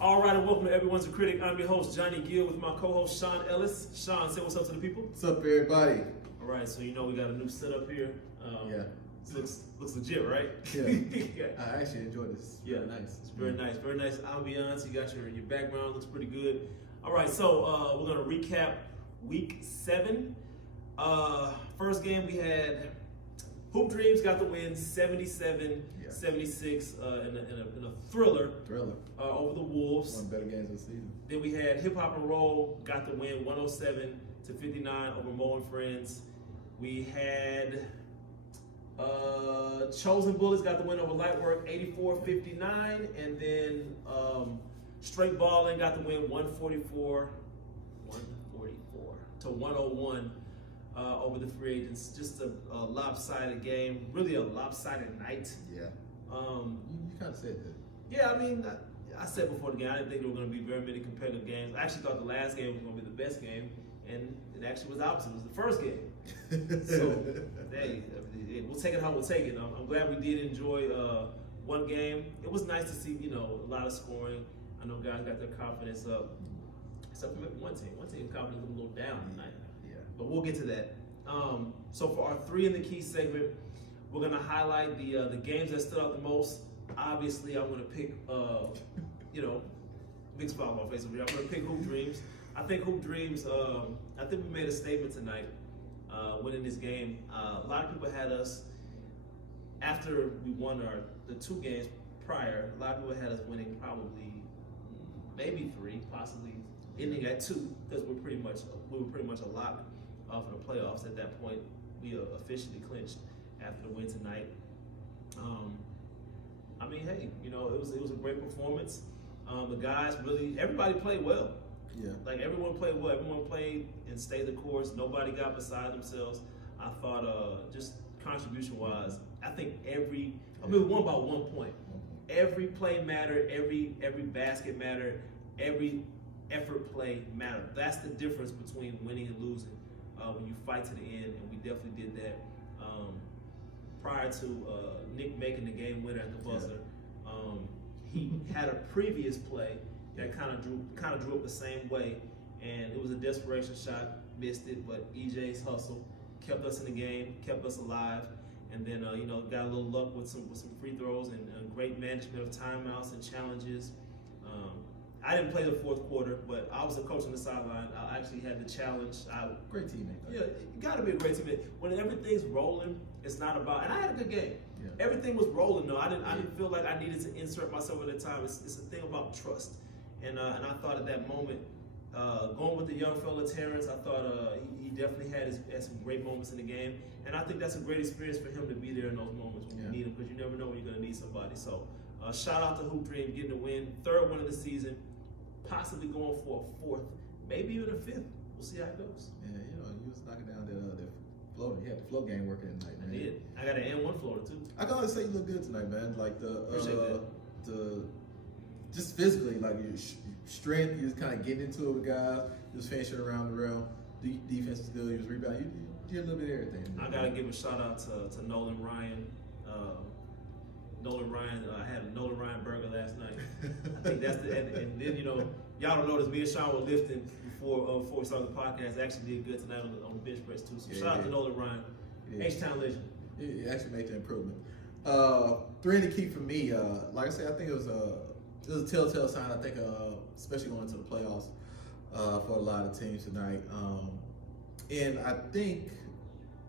All right, and welcome to Everyone's a Critic. I'm your host, Johnny Gill, with my co-host, Sean Ellis. Sean, say what's up to the people. What's up, everybody? All right, so you know we got a new setup here. Yeah. Looks legit, right? Yeah. I actually enjoy this. Yeah, nice. It's very nice. Very nice ambiance. You got your background, looks pretty good. All right, so we're going to recap week 7. First game we had Hoop Dreams got the win 77-76 in a thriller over the Wolves. One of the better games of the season. Then we had Hip Hop and Roll got the win 107-59 over Mo and Friends. We had Chosen Bullets got the win over Lightwork 84-59, and then Straight Ballin' got the win 144 to 101 over the free agents. Just a lopsided game, really a lopsided night. Yeah. You kind of said that. Yeah, I mean, I said before the game, I didn't think there were going to be very many competitive games. I actually thought the last game was going to be the best game, and it actually was the opposite. It was the first game. So, hey, we'll take it how we'll take it. I'm glad we did enjoy one game. It was nice to see, a lot of scoring. I know guys got their confidence up, except for maybe one team. One team confidence was a little down tonight. Yeah. But we'll get to that. So for our 3 in the Key segment, we're going to highlight the games that stood out the most. Obviously, I'm going to pick, big smile on my face over here. I'm going to pick Hoop Dreams. I think Hoop Dreams, I think we made a statement tonight winning this game. A lot of people had us, after we won the 2 games prior, a lot of people had us winning probably maybe 3, possibly ending at 2, because we were pretty much a lock for the playoffs at that point. We officially clinched after the win tonight. I mean, hey, it was a great performance. The guys everybody played well. Yeah. Like, everyone played well. Everyone played and stayed the course. Nobody got beside themselves. I thought, just contribution-wise, I think we won by 1 point. Every play mattered. Every basket mattered. Every effort play mattered. That's the difference between winning and losing. When you fight to the end, and we definitely did that. Prior to Nick making the game winner at the buzzer, he had a previous play that kind of drew up the same way, and it was a desperation shot, missed it, but EJ's hustle kept us in the game, kept us alive, and then got a little luck with some free throws and great management of timeouts and challenges. I didn't play the fourth quarter, but I was a coach on the sideline. I actually had the challenge. Great teammate. Yeah, you got to be a great teammate. When everything's rolling, it's not about. And I had a good game. Yeah. Everything was rolling though. I didn't feel like I needed to insert myself at the time. It's a thing about trust. And I thought at that moment, going with the young fella Terrence, I thought he definitely had some great moments in the game. And I think that's a great experience for him to be there in those moments when you need him, because you never know when you're going to need somebody. So shout out to Hoop Dream getting the win, 3rd win of the season, possibly going for a 4th, maybe even a 5th. We'll see how it goes. Yeah, you was knocking down that floater. You had the float game working tonight, man. I did. I got an N1 floater too. I can only say you look good tonight, man. Like Appreciate that. Just physically, like your strength, you was kind of getting into it with guys. You was finishing around the rim. Defense was good. You was rebounding. You did a little bit of everything. I gotta give a shout out to Nolan Ryan. I had a Nolan Ryan burger last night. I think that's and then y'all don't notice me and Sean were lifting before we started the podcast. I actually did good tonight on the bench press too. So shout out to Nolan Ryan, H-Town legend. You actually made the improvement. 3 in the Key for me. Like I said, I think it was a telltale sign. I think, especially going into the playoffs for a lot of teams tonight. And I think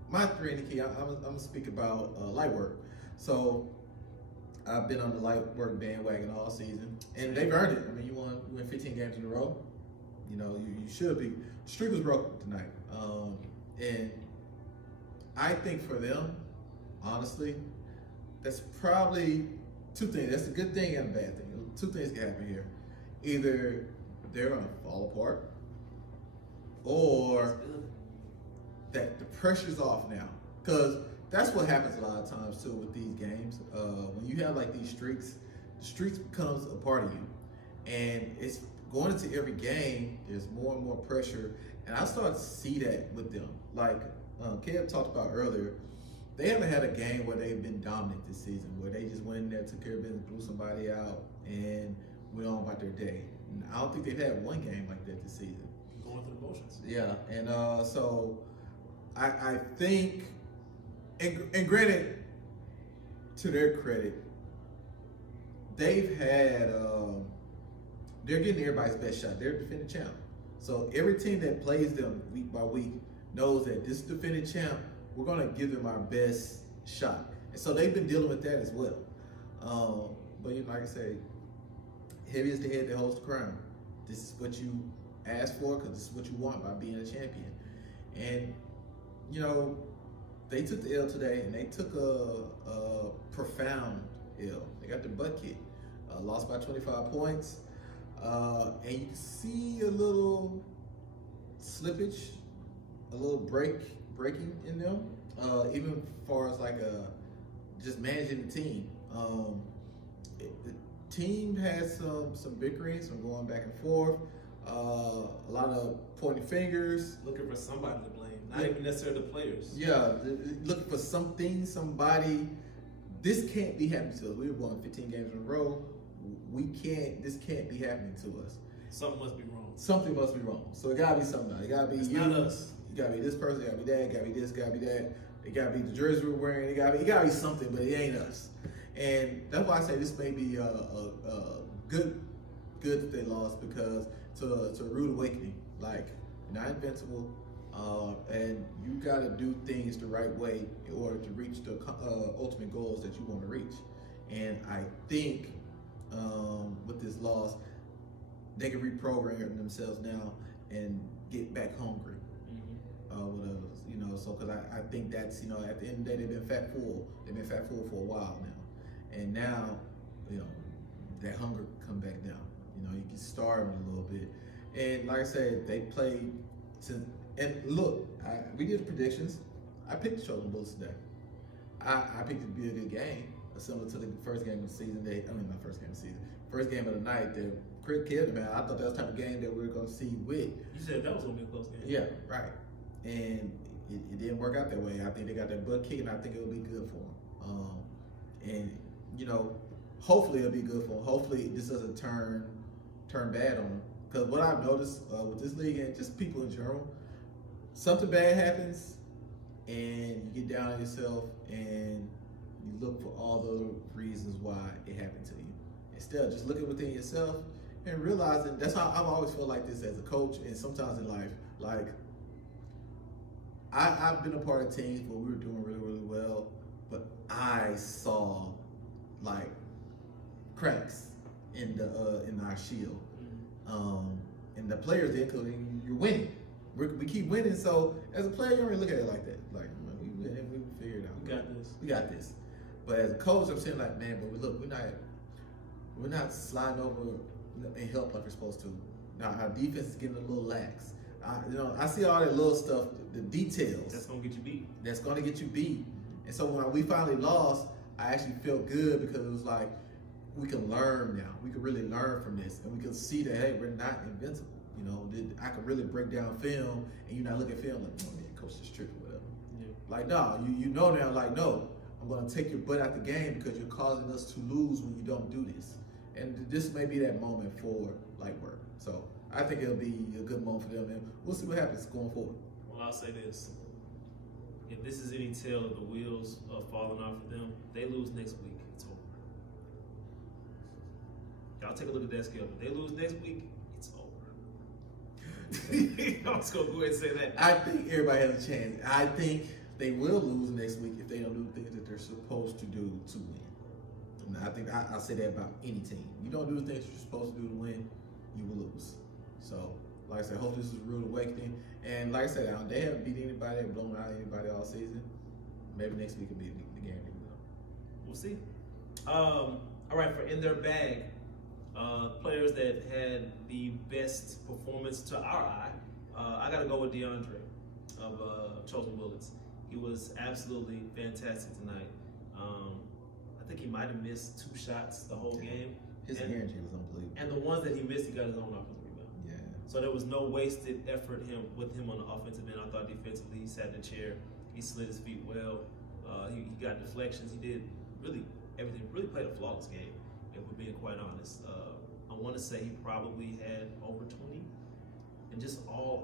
my 3 in the Key, I'm gonna speak about light work. So I've been on the light work bandwagon all season, and they've earned it. I mean, you won 15 games in a row. You should be. The streak was broken tonight, and I think for them, honestly, that's probably 2 things. That's a good thing and a bad thing. 2 things can happen here. Either they're gonna fall apart, or that the pressure's off now, because that's what happens a lot of times too with these games. When you have like these streaks, the streaks becomes a part of you, and it's going into every game. There's more and more pressure, and I started to see that with them. Like Kev talked about earlier, they haven't had a game where they've been dominant this season, where they just went in there, took care of business, blew somebody out, and went on about their day. And I don't think they've had one game like that this season. Going through the motions. Yeah, and so I think, and granted, to their credit, they've had they're getting everybody's best shot. They're defending champ, so every team that plays them week by week knows that this defending champ, we're gonna give them our best shot, and so they've been dealing with that as well. But you know, like I say, heavy is the head that holds the crown. This is what you asked for because this is what you want by being a champion. And you know, they took the L today, and they took a profound L. They got their butt kicked, lost by 25 points, and you can see a little slippage, a little breaking in them, even as far as like just managing the team. The team had some bickering, some going back and forth, a lot of pointing fingers. Looking for somebody to blame, not even necessarily the players. Yeah, looking for something, somebody. This can't be happening to us. We won 15 games in a row. This can't be happening to us. Something must be wrong. Something must be wrong. So it gotta be somebody. It gotta be It's you. not us. It gotta be this person. It gotta be that. It gotta be this. It gotta be that. It gotta be the jersey we're wearing. It gotta be something, but it ain't us. And that's why I say this may be a good that they lost, because it's a rude awakening. Like, you're not invincible, and you gotta do things the right way in order to reach the ultimate goals that you want to reach. And I think with this loss, they can reprogram themselves now and get back hungry. With us, you know, so because I think that's, you know, at the end of the day, they've been fat full. They've been fat full for a while now, and now, you know, that hunger come back down. You know, you can starve them a little bit, and like I said, they played. And look, we did predictions. I picked the Chosen Bullets today. I picked it to be a good game, similar to the first game of the season. Not first game of the season, first game of the night. That Crit killed, man. I thought that was the type of game that we were going to see with. You said that was going to be a close game. Yeah, right. And it didn't work out that way. I think they got their butt kicked, and I think it'll be good for them. And you know, hopefully it'll be good for them. Hopefully this doesn't turn bad on them. Because what I've noticed with this league and just people in general, something bad happens, and you get down on yourself, and you look for all the reasons why it happened to you, instead of just looking within yourself and realizing. That's how I've always felt like this as a coach, and sometimes in life, like. I've been a part of teams where we were doing really, really well, but I saw like cracks in our shield, and the players did, because you're winning. We keep winning, so as a player, you don't really look at it like that. Like, man, we win, we figured it out. We got this. But as a coach, I'm saying like, man, but we're not sliding over and help like we're supposed to. Now our defense is getting a little lax. I see all that little stuff, the details. That's gonna get you beat. That's gonna get you beat. And so when we finally lost, I actually felt good, because it was like, we can learn now. We can really learn from this, and we can see that, hey, we're not invincible. You know, I can really break down film, and you not look at film like, oh man, coach is tripping, whatever. Yeah. Like, no, you know now, like, no, I'm gonna take your butt out the game because you're causing us to lose when you don't do this. And this may be that moment for light work. So I think it'll be a good moment for them, and we'll see what happens going forward. Well, I'll say this. If this is any tale of the wheels falling off for them, they lose next week, it's over. Y'all take a look at that scale. If they lose next week, it's over. I'm just going to go ahead and say that. I think everybody has a chance. I think they will lose next week if they don't do the things that they're supposed to do to win. And I think I'll say that about any team. You don't do the things you're supposed to do to win, you will lose. So, like I said, hopefully this is a rude awakening. And like I said, they haven't beat anybody, blown out anybody all season. Maybe next week will be the game. We'll see. All right, for in their bag, players that had the best performance to our eye, I got to go with DeAndre of Chosen Bullets. He was absolutely fantastic tonight. I think he might have missed 2 shots the whole game. His energy was unbelievable. And the ones that he missed, he got his own offensive rebound. Yeah. So there was no wasted effort with him on the offensive end. I thought defensively, he sat in the chair. He slid his feet well. He got deflections. He did really everything. Really played a flawless game, if we're being quite honest. I'm want to say he probably had over 20, and just all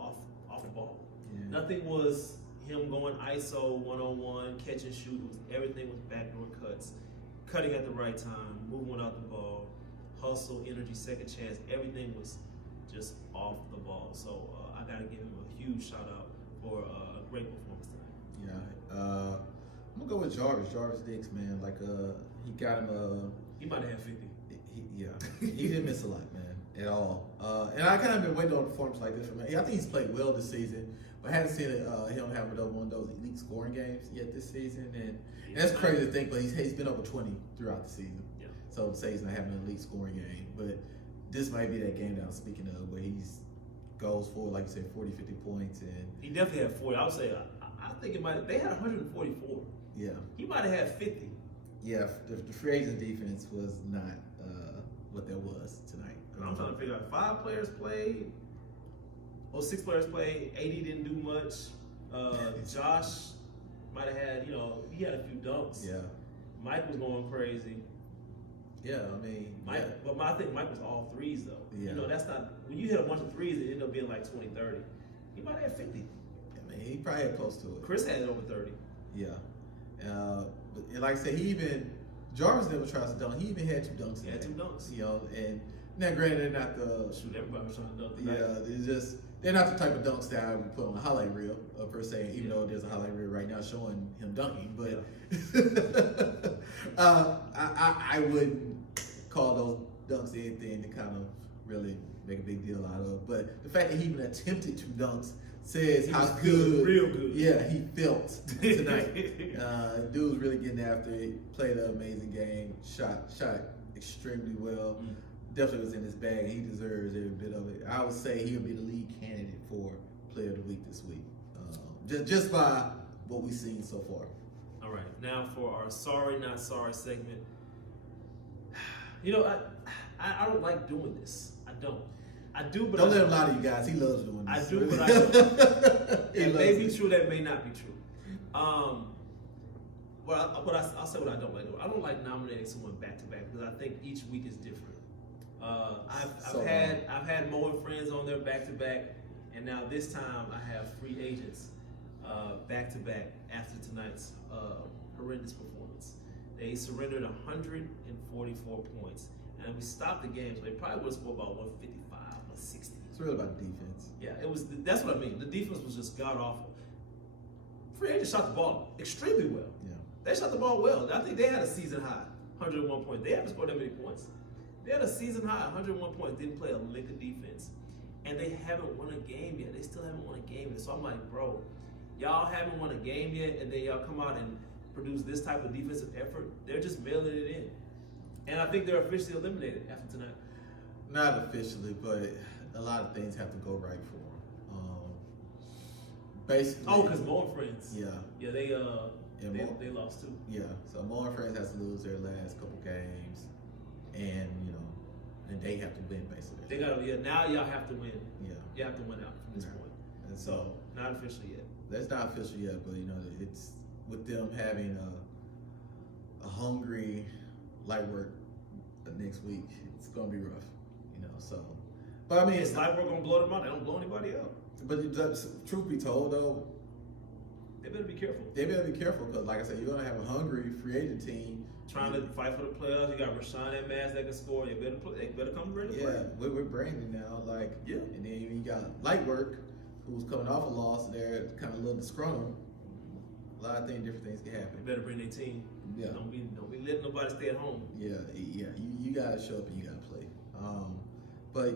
off the ball. Yeah. Nothing was him going ISO 1-on-1, catch and shoot. Everything was backdoor cuts, cutting at the right time, moving without the ball, hustle, energy, second chance. Everything was just off the ball. So I got to give him a huge shout out for a great performance tonight. Yeah. I'm gonna go with Jarvis Dix, man. Like he got him He might have had 50. He didn't miss a lot, man, at all. And I kind of been waiting on performance like this from him. I think he's played well this season, but I haven't seen him have one of those elite scoring games yet this season. And that's crazy to think, but he's been over 20 throughout the season. Yeah. So to say he's not having an elite scoring game, but this might be that game that I'm speaking of where he's goes for, like you said, 40, 50 points. And he definitely had 40. I would say, I think it might. They had 144. Yeah. He might have had 50. Yeah, the free agent defense was not what there was tonight. I'm trying to figure out 5 players played, or 6 players played. 80 didn't do much. Josh might have had, he had a few dunks. Yeah. Mike was going crazy. Yeah, I mean, Mike, yeah. but I think Mike was all threes though. Yeah. That's not, when you hit a bunch of threes, it ended up being like 20, 30. He might have had 50. I mean, he probably had close to it. Chris had it over 30. Yeah. But like I said, Jarvis never tries to dunk. He even had 2 dunks. He had 2 dunks. And now granted, they're not the Shoot, everybody was trying to dunk. Yeah, they're not the type of dunks that I would put on a highlight reel per se. Even though there's a highlight reel right now showing him dunking, but I wouldn't call those dunks anything to kind of really make a big deal out of. But the fact that he even attempted 2 dunks says how good, real good. Yeah, he felt tonight. Dude was really getting after it. Played an amazing game. Shot extremely well. Definitely was in his bag. He deserves every bit of it. I would say he'll be the lead candidate for Player of the Week this week, just by what we've seen so far. All right, now for our sorry not sorry segment. I don't like doing this. I don't. I do, but don't let him lie to you guys. He loves doing this. I do, but I don't. It may be it. true. That may not be true. I'll say what I don't like doing. I don't like nominating someone back to back because I think each week is different. I've had Mo and Friends on there back to back, and now this time I have free agents back to back after tonight's horrendous performance. They surrendered 144 points, and we stopped the game, so they probably would have scored about 155, 160. It's really about defense. Yeah, it was. That's what I mean. The defense was just god awful. Free agents shot the ball extremely well. Yeah, they shot the ball well. I think they had a season high, 101 points. They haven't scored that many points. They had a season high, 101 points. Didn't play a lick of defense, and they haven't won a game yet. They still haven't won a game yet. So I'm like, bro, y'all haven't won a game yet, and then y'all come out and produce this type of defensive effort. They're just mailing it in, and I think they're officially eliminated after tonight. Not officially, but a lot of things have to go right for them. Basically. Oh, because Mo and Friends. Yeah. Yeah, they lost too. Yeah. So Mo and Friends has to lose their last couple games, and and they have to win basically. They gotta. Yeah. Now y'all have to win. Yeah. You have to win out from this point. And So not official yet. That's not official yet, but it's with them having a hungry light work next week. It's gonna be rough. So. But I mean, it's like we're gonna blow them out. They don't blow anybody up. But truth be told, though, they better be careful. They better be careful because, like I said, you're gonna have a hungry free agent team trying to fight for the playoffs. You got Rashawn and Mass that can score. They better come ready to play. Yeah, with Brandon now, and then you got Lightwork, who's coming off a loss. They're kind of a little disgruntled. A lot of different things can happen. They better bring their team. Yeah. Don't be letting nobody stay at home. Yeah. You gotta show up and you gotta play. But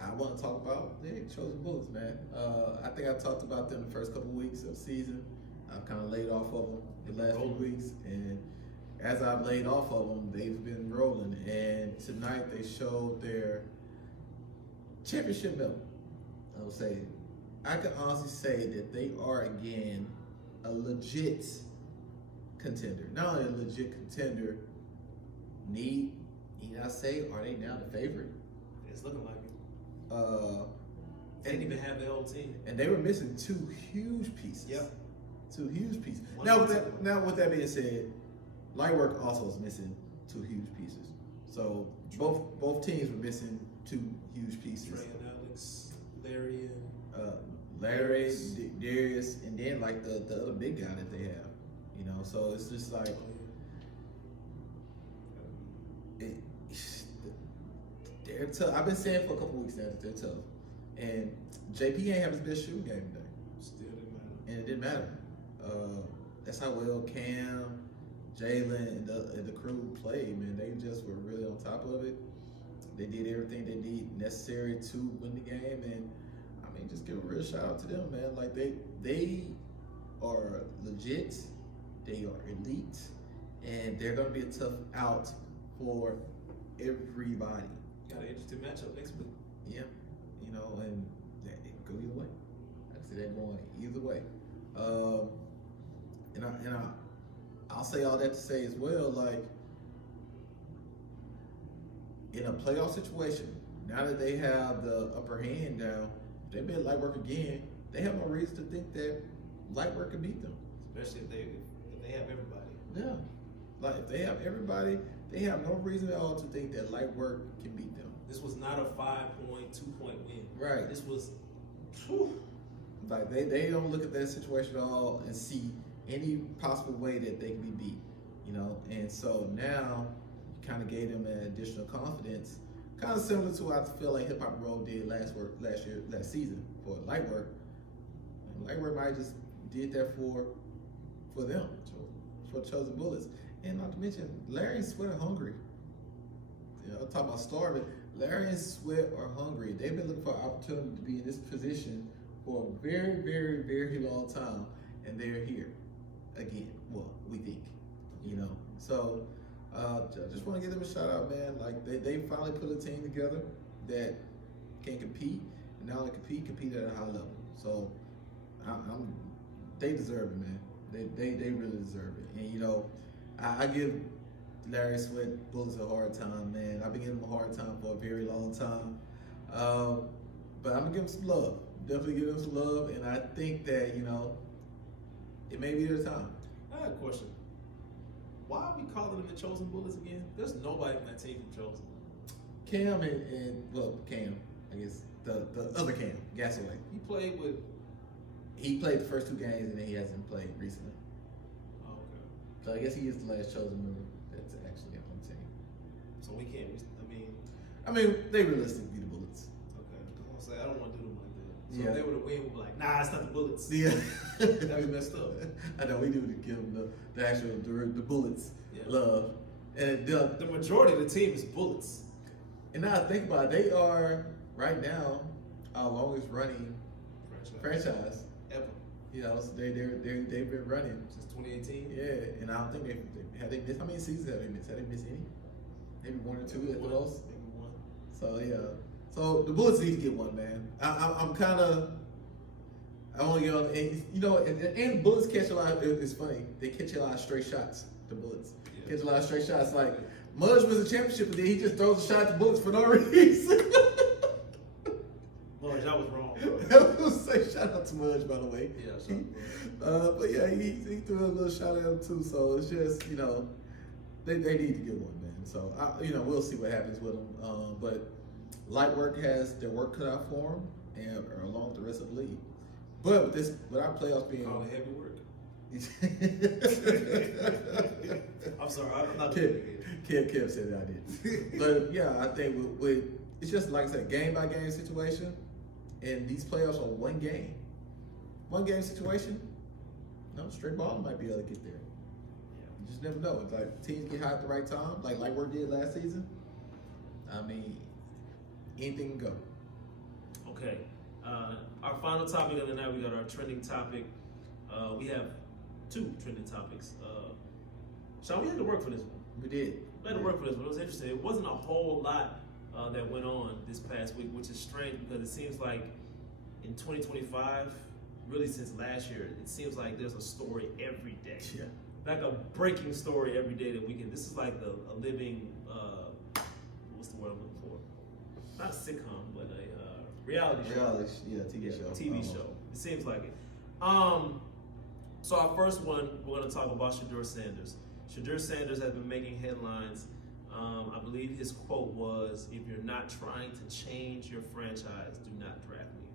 I want to talk about the Chosen Bullets, man. I think I talked about them the first couple of weeks of the season. I've kind of laid off of them the last few weeks, and as I've laid off of them, they've been rolling. And tonight they showed their championship medal. I would say, I can honestly say that they are again a legit contender. Not only a legit contender, need I say, are they now the favorite? It's looking like it. They didn't even have the whole team, and they were missing 2 huge pieces. Yep. 2 huge pieces. Now with that being said, Lightwork also is missing 2 huge pieces. So both teams were missing two huge pieces. Trey and Alex, Larry and Larry, Darius, and then like the other big guy that they have. You know, so it's just like they're tough. I've been saying for a couple weeks now that they're tough. And JP ain't have his best shooting game today. still didn't matter. And it didn't matter. That's how well Cam, Jalen, and the crew played, man. They just were really on top of it. They did everything they need necessary to win the game, and I mean, just give a real shout out to them, man. Like they are legit, they are elite, and they're gonna be a tough out for everybody. Got an interesting matchup next week. Yeah, you know, and it can go either way. Like I said, they're going either way. I'll say all that to say as well, like, in a playoff situation, now that they have the upper hand down, if they beat light work again, they have no reason to think that light work can beat them. Especially if they have everybody. Yeah. Like, if they have everybody, they have no reason at all to think that light work can beat them. This was not a 5-point, 2-point win. Right. This was, like, they don't look at that situation at all and see any possible way that they can be beat, you know? And so now you kind of gave them an additional confidence, kind of similar to what I feel like Hip Hop Road did last season for light work. And light work might just did that for them, for Chosen Bullets. And not to mention, Larry and Sweat are hungry. You know, talk about starving. Larry and Sweat are hungry. They've been looking for an opportunity to be in this position for a very, very, very long time, and they're here again. Well, we think, you know. So, I just want to give them a shout out, man. Like they finally put a team together that can compete, and not only compete at a high level. So, they deserve it, man. They really deserve it. And you know, I give Larry Sweat Bullets a hard time, man. I've been giving him a hard time for a very long time. But I'm gonna give him some love. Definitely give him some love, and I think that, you know, it may be their time. I had a question. Why are we calling them the Chosen Bullets again? There's nobody on that team from Chosen. Cam and Cam, I guess the other Cam, Gasaway. He played the first two games, and then he hasn't played recently. Oh, okay. So I guess he is the last Chosen member that's actually on the team. So we can't. I mean, they realistically be the Bullets. Okay. I was gonna say I don't want to do them like that. So Yeah. if they were to win, we'd be like, nah, it's not the Bullets. Yeah, That'd be messed up. I know we do to give them the actual the Bullets Yeah. love, and The majority of the team is Bullets. and now I think about it, they are right now our longest running franchise. Ever. You know, so they've been running. Since 2018. Yeah, and I don't think they missed. How many seasons have they missed? Have they missed any? Maybe one or two at the most. Maybe one. So yeah, so the Bullets need to get one, man. I'm kind of. I want to get on, and you know, and Bullets catch a lot. It's funny, they catch a lot of straight shots. The Bullets catch a lot of straight shots. Like Mudge wins the championship, but then he just throws a shot at the Bullets for no reason. Mudge, I was wrong, bro. I was say shout out to Mudge, by the way. Yeah, sure. But yeah, he threw a little shout at him too. So it's just, you know, they need to get one, man. So you know, we'll see what happens with them. But light work has their work cut out for them, and are along with the rest of the league. But with our playoffs being Call it heavy work. Kev I'm sorry, I'm not doing it. Kev said that I did. But yeah, I think with it's just like I said, game by game situation, and these playoffs are one game situation. No, straight ball might be able to get there. You just never know. It's like teams get hot at the right time, like we did last season. I mean, anything can go. Okay. Our final topic of the night, we got our trending topic. We have two trending topics. Sean, we had to work for this one. We did. We had to work for this one. It was interesting. It wasn't a whole lot that went on this past week, which is strange because it seems like in 2025, really since last year, it seems like there's a story every day. Yeah. Like a breaking story every day that we can. This is like a living, what's the word I'm looking for? Not a sitcom, but a reality show. TV show. TV show. It seems like it. So our first one, we're going to talk about Shadur Sanders. Shadur Sanders has been making headlines I believe his quote was, "If you're not trying to change your franchise, do not draft me."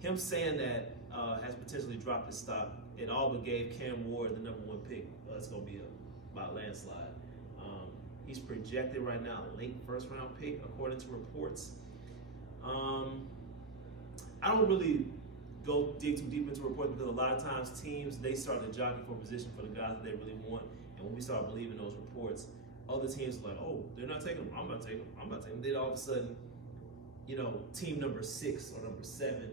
Him saying that has potentially dropped his stock. It all but gave Cam Ward the #1 pick. It's going to be by a landslide. He's projected right now a late first-round pick, according to reports. I don't really go dig too deep into reports because a lot of times teams, they start to jockey for position for the guys that they really want. And when we start believing those reports, other teams are like, oh, they're not taking him. I'm not taking him. I'm not taking him. Then all of a sudden, team number 6 or number 7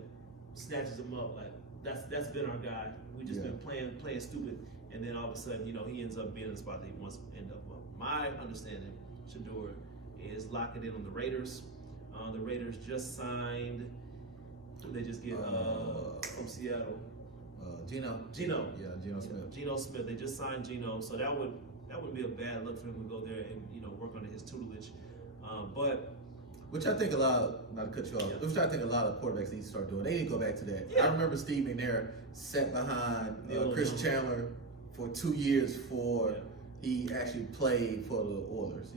snatches him up. Like, that's been our guy. We just been playing stupid. And then all of a sudden, he ends up being in the spot that he wants to end up on. My understanding, Shador, is locking in on the Raiders. The Raiders just signed. They just get from Seattle. Geno. Yeah, Geno Smith. Geno Smith. They just signed Geno, so that wouldn't be a bad look for him to go there and work under his tutelage. But which I think a lot of, not to cut you off, which I think a lot of quarterbacks need to start doing. They need to go back to that. Yeah. I remember Steve McNair sat behind Chris Chandler for 2 years before he actually played for the Oilers.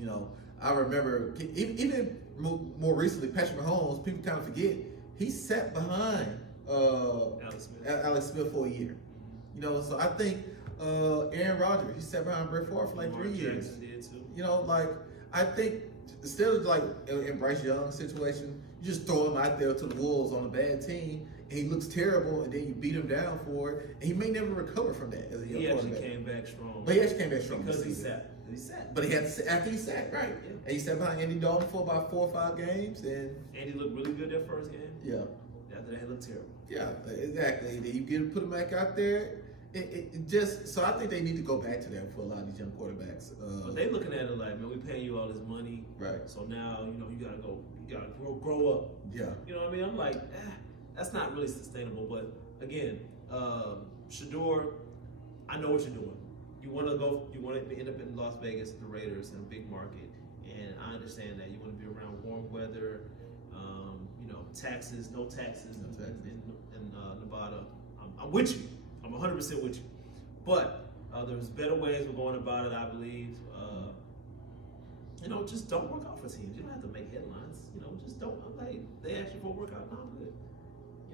I remember even more recently, Patrick Mahomes. People kind of forget he sat behind Alex Smith for a year. So I think Aaron Rodgers, he sat behind Brett Favre for like 3 years. Did too. I think instead of like in Bryce Young's situation, you just throw him out there to the Wolves on a bad team, and he looks terrible, and then you beat him down for it, and he may never recover from that as a young quarterback. He actually came back strong. But he actually came back strong because he sat. But he had to, after he sat, right? Yeah. And he sat behind Andy Dalton for about 4 or 5 games, and Andy looked really good that first game. Yeah. After that, he looked terrible. Yeah, exactly. Then you put him back out there. It just so I think they need to go back to that for a lot of these young quarterbacks. But they looking at it like, man, we paying you all this money, right? So now you gotta grow up. Yeah. You know what I mean? I'm like, that's not really sustainable. But again, Shador, I know what you're doing. You want to end up in Las Vegas, the Raiders, in a big market, and I understand that you want to be around warm weather, taxes, no taxes in Nevada. I'm with you. I'm 100% with you. But there's better ways of going about it, I believe. Just don't work out for teams. You don't have to make headlines. Just don't. I'm like, they ask you for a workout, no, I'm good.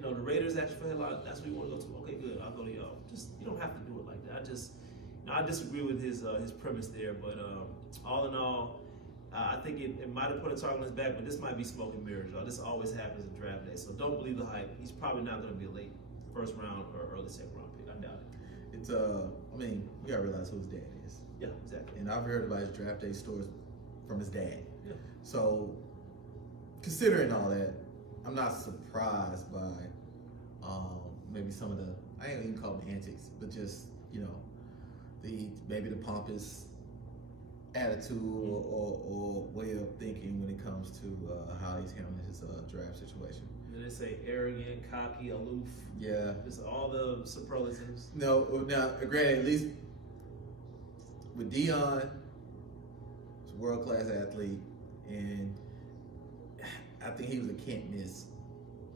The Raiders ask you for a headline. That's what you want to go to. Okay, good. I'll go to y'all. Just you don't have to do it like that. I disagree with his premise there. But all in all, I think it might have put a target on his back. But this might be smoke and mirrors, y'all. This always happens in draft day. So don't believe the hype. He's probably not going to be a late first round or early second round pick. I doubt it. It's you gotta realize who his dad is. Yeah, exactly. And I've heard about his draft day stories from his dad. Yeah. So considering all that, I'm not surprised by maybe some of the, I ain't even call them antics, but just maybe the pompous attitude or way of thinking when it comes to how he's handling his draft situation. They say arrogant, cocky, aloof. Yeah. Just all the superlatives. No, now, granted, at least with Deion, he's a world-class athlete, and I think he was a can't-miss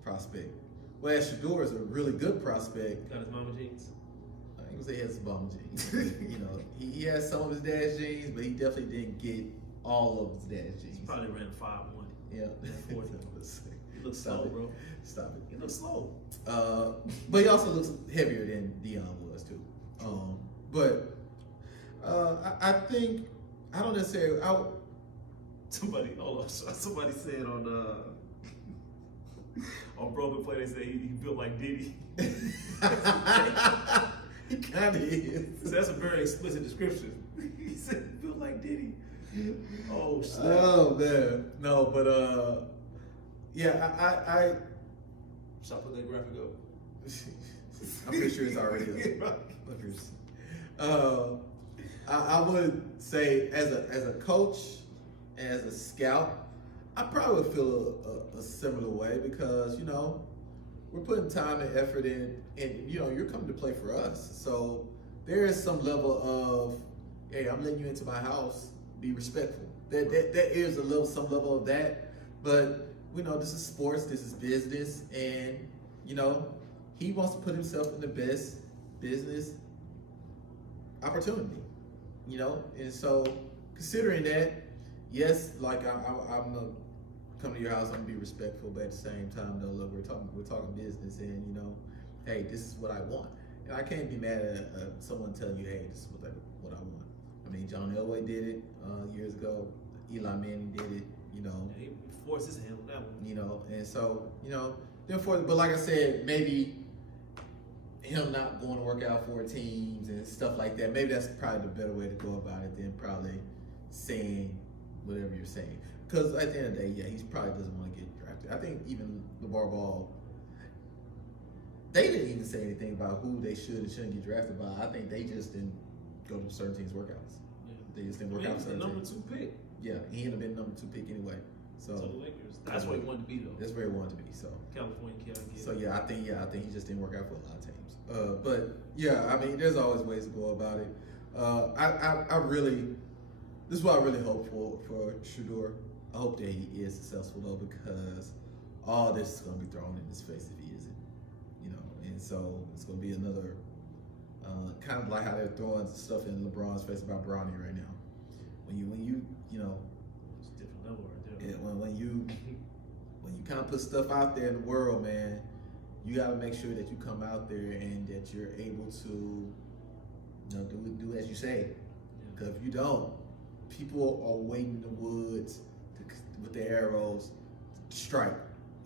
prospect. Whereas Shador is a really good prospect. Got his mama jeans? I ain't gonna say he has his mama jeans. He has some of his dad's jeans, but he definitely didn't get all of his dad's jeans. He probably ran 5'1". Yeah. 40. He looks slow, bro. Stop it. He looks slow. But he also looks heavier than Deion was too. I think I don't necessarily. Somebody said on Broken Play, they say he built like Diddy. He kind of is. So that's a very explicit description. He said he built like Diddy. Oh snap. Oh man, no, but I should I put that graphic up? I'm pretty sure it's already up. I would say as a coach, as a scout, I probably would feel a similar way because we're putting time and effort in, and you're coming to play for us. So there is some level of, hey, I'm letting you into my house. Be respectful. There is some level of that, but this is sports, this is business, and he wants to put himself in the best business opportunity. And so considering that, yes, like I'm gonna come to your house. I'm gonna be respectful, but at the same time, though, look, we're talking business, and you know, hey, this is what I want, and I can't be mad at someone telling you, hey, this is what I want. I mean, John Elway did it years ago. Eli Manning did it. You know, he forced his hand on that one. you know, and so you know, but like I said, maybe him not going to work out for teams and stuff like that. Maybe that's probably the better way to go about it than probably saying whatever you're saying. Because at the end of the day, yeah, he probably doesn't want to get drafted. I think even LeVar Ball, they didn't even say anything about who they should and shouldn't get drafted by. I think they just didn't go to certain teams' workouts. Yeah. They just didn't work out. He was the number 2 pick. Yeah, he ended up being number 2 pick anyway. So the Lakers. That's where he wanted to be, though. That's where he wanted to be. So California. So yeah, I think he just didn't work out for a lot of teams. But yeah, I mean, there's always ways to go about it. I really, this is what I really hope for Shedeur. I hope that he is successful though, because all this is going to be thrown in his face if he isn't, you know. And so it's going to be another kind of like how they're throwing stuff in LeBron's face about Bronny right now. When you know, it's a different level right there. Yeah, when you kind of put stuff out there in the world, man, you got to make sure that you come out there and that you're able to, you know, do as you say. Because if you don't, people are waiting in the woods with their arrows to strike.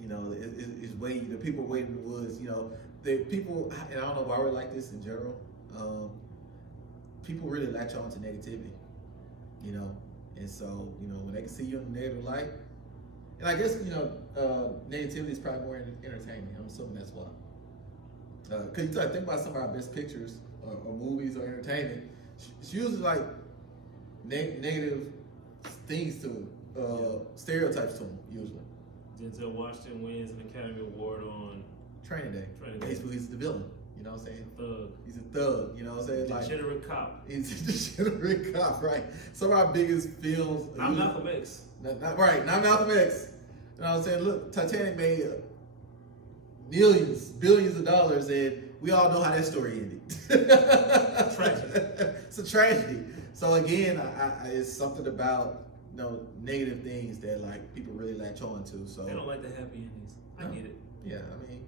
You know, it's waiting. The people waiting in the woods. You know, the people, and I don't know why we're like this in general. People really latch on to negativity. You know, and so you know when they can see you in a negative light. And I guess, you know, negativity is probably more entertaining. I'm assuming that's why. Because you think about some of our best pictures or movies or entertainment, it's usually like negative things to stereotypes to them, usually. Denzel Washington wins an Academy Award on Training Day. He's the villain. You know what I'm saying? Thug. He's a thug. You know what I'm saying? Degenerate cop. He's a degenerate cop, right? Some of our biggest films. Not Malcolm X. Not Malcolm X. You know what I'm saying? Look, Titanic made millions, billions of dollars, and we all know how that story ended. Tragedy. It's a tragedy. So again, it's something about, you know, negative things that like people really latch on to. So they don't like the happy endings. I get it. Yeah, I mean,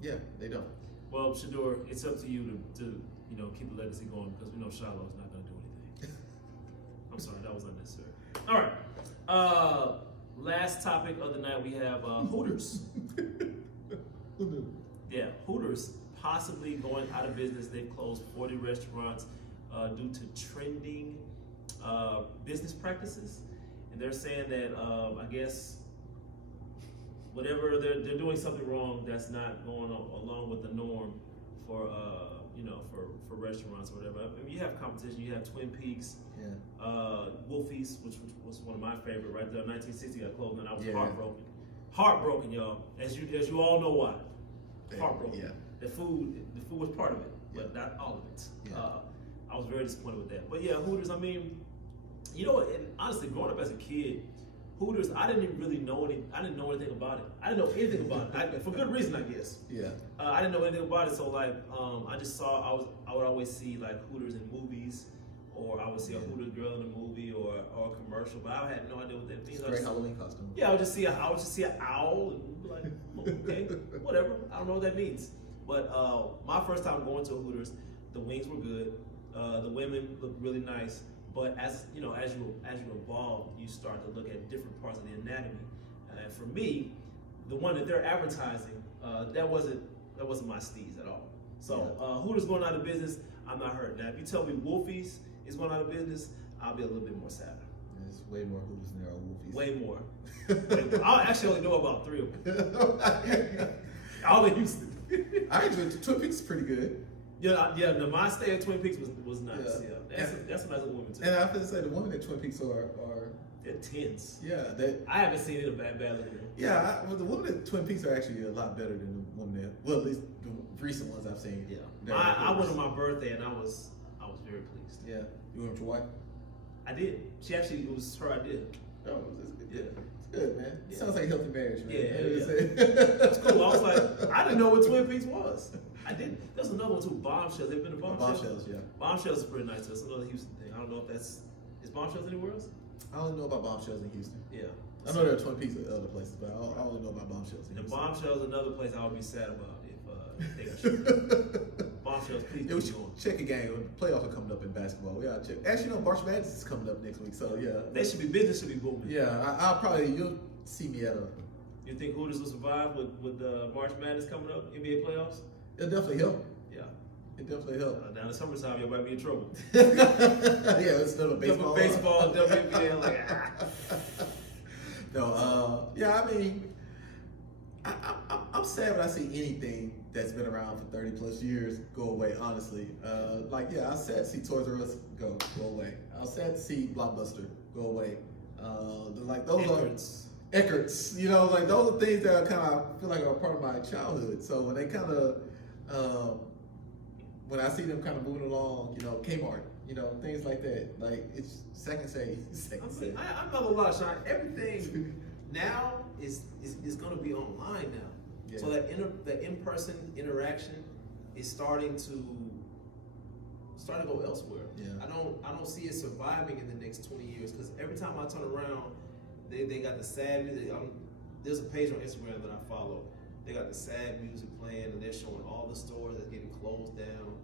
yeah, they don't. Well, Shedeur, it's up to you to you know, keep the legacy going, because we know Shiloh's not going to do anything. I'm sorry, that was unnecessary. All right. Last topic of the night, we have Hooters. Yeah, Hooters possibly going out of business. They've closed 40 restaurants due to trending business practices. And they're saying that, I guess, whatever they're doing something wrong that's not going along with the norm for you know, for restaurants or whatever. I mean, you have competition. You have Twin Peaks, Wolfie's, which was one of my favorite right there. 1960 got closed, and I was heartbroken, y'all. As you all know why. Heartbroken. Yeah. The food was part of it, but not all of it. Yeah. I was very disappointed with that. But yeah, Hooters. I mean, you know, and honestly, growing up as a kid, Hooters, I didn't even really know I didn't know anything about it. I didn't know anything about it, for good reason, I guess. Yeah. I didn't know anything about it, so like, I just saw, I would always see like Hooters in movies, or I would see a Hooters girl in a movie or a commercial, but I had no idea what that means. Great Halloween costume. Yeah, I would just see an owl and be like, okay, whatever. I don't know what that means. But my first time going to a Hooters, the wings were good. The women looked really nice. But as you know, as you evolve, you start to look at different parts of the anatomy. And for me, the one that they're advertising, that wasn't my steez at all. So Hooters going out of business, I'm not hurt. Now, if you tell me Wolfie's is going out of business, I'll be a little bit more sad. There's way more Hooters than there are Wolfie's. Way more. I actually only know about 3 of them. All in Houston. I enjoyed Twin Peaks pretty good. Yeah. My stay at Twin Peaks was nice. Yeah. That's a nice little woman too. And I have to say, the women at Twin Peaks are they're tense. Yeah, I haven't seen it a bad look. Yeah, the women at Twin Peaks are actually a lot better than the women at, well, at least the recent ones I've seen. Yeah, I went on my birthday and I was very pleased. Yeah, you went with your wife? I did. It was her idea. Oh, it's good. It's good, man. It sounds like a healthy marriage, man. Yeah. That's cool. I was like, I didn't know what Twin Peaks was. I didn't. There's another one too, Bombshells. They've been to Bombshells? Bombshells, yeah. Bombshells is pretty nice. That's another Houston thing. I don't know if is Bombshells anywhere else? I only know about Bombshells in Houston. Yeah. I know there are Twin Peaks at other places, but I only know about Bombshells in And Houston. Bombshells, another place I would be sad about if they got shut. Bombshells, please Yeah, we keep should going. check a game. Playoffs are coming up in basketball. We gotta check. Actually, no, March Madness is coming up next week, so yeah. Business should be booming. Yeah, you'll see me at a. You think Hooters will survive with March Madness coming up, NBA playoffs? It'll definitely help. Yeah. It definitely help. Down in summertime, you might be in trouble. Yeah, instead of baseball. Baseball, WNBA, like No, yeah, I mean, I'm sad when I see anything that's been around for 30 plus years go away, honestly. I was sad to see Toys R Us go away. I was sad to see Blockbuster go away. Those Edwards. Eckerts, those are things that I feel like are part of my childhood. So when they when I see them kind of moving along, Kmart, things like that, like it's second say. I know a lot, Sean. Everything now is going to be online now. Yeah. So that in-person interaction is starting to go elsewhere. Yeah. I don't see it surviving in the next 20 years because every time I turn around, they got the sad music. There's a page on Instagram that I follow. They got the sad music playing and they're showing all the stores that's getting closed down.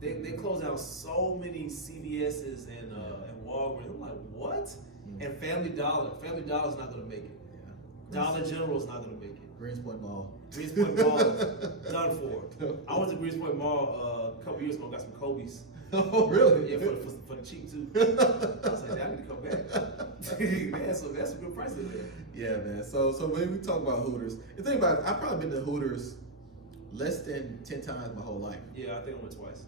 They closed down so many CVS's and Walgreens. I'm like, what? Mm-hmm. And Family Dollar's not gonna make it. Yeah. Dollar General's not gonna make it. Greenspoint Mall. Greenspoint Mall is done for. I went to Greenspoint Mall a couple years ago, got some Kobe's. Oh, really? Yeah, for the cheap too. I was like, I need to come back. Man, so that's a good price in there. Yeah, man. So when we talk about Hooters, the thing about it, I've probably been to Hooters less than 10 times my whole life. Yeah, I think I went twice.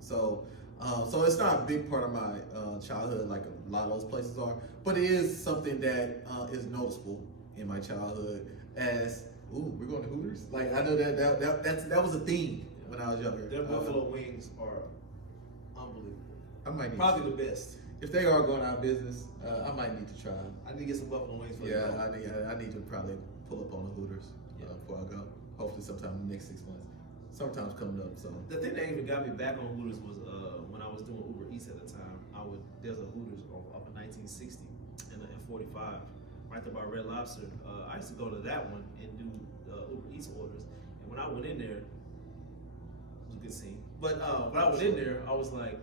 So it's not a big part of my childhood like a lot of those places are, but it is something that is noticeable in my childhood as, we're going to Hooters? Like, I know that was a theme when I was younger. Their buffalo wings are unbelievable. I might need Probably the best. If they are going out of business, I might need to try. I need to get some buffalo wings for you. Yeah, I need to probably pull up on the Hooters before I go. Hopefully sometime in the next 6 months. Summertime's coming up, so. The thing that even got me back on Hooters was when I was doing Uber Eats at the time. There's a Hooters off of 1960 and 45, right there by Red Lobster. I used to go to that one and do Uber Eats orders. And when I went in there, it was a good scene. But when I went in there, I was like,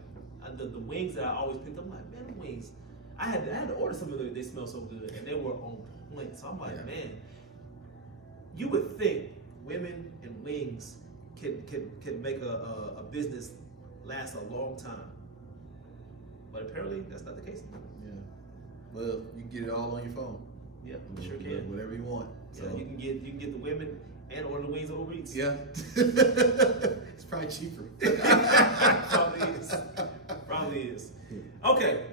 the wings that I always picked up, I'm like, man, the wings. I had to order some of them. They smell so good, and they were on point. So I'm like, man, you would think women and wings can make a business last a long time, but apparently that's not the case anymore. Yeah. Well, you can get it all on your phone. Yeah, you sure can. Whatever you want. So. Yeah, you can get the women and order the wings on Uber Eats. Yeah. It's probably cheaper. Probably is. Okay,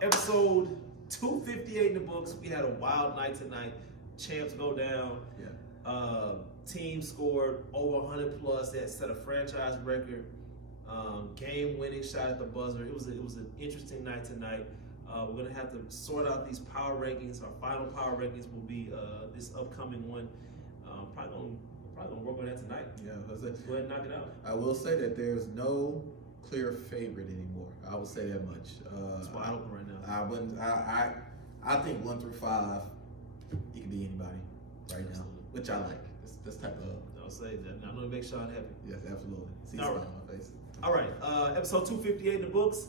episode 258 in the books. We had a wild night tonight. Champs go down. Yeah. Team scored over 100 plus. That set a franchise record. Game-winning shot at the buzzer. It was an interesting night tonight. We're gonna have to sort out these power rankings. Our final power rankings will be this upcoming one. Probably gonna work on that tonight. Yeah. Go ahead and knock it out. I will say that there's no clear favorite anymore. I will say that much. It's wide open right now. I wouldn't. I think 1 through 5, it can be anybody right now, which I like. This type of. I'll say that. I know it makes Sean happy. Yes, absolutely. See All smile right. on my face. All right, episode 258 in the books.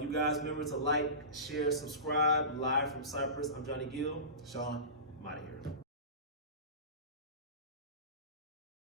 You guys remember to like, share, subscribe. Live from Cyprus, I'm Johnny Gill. Sean. I'm out of here.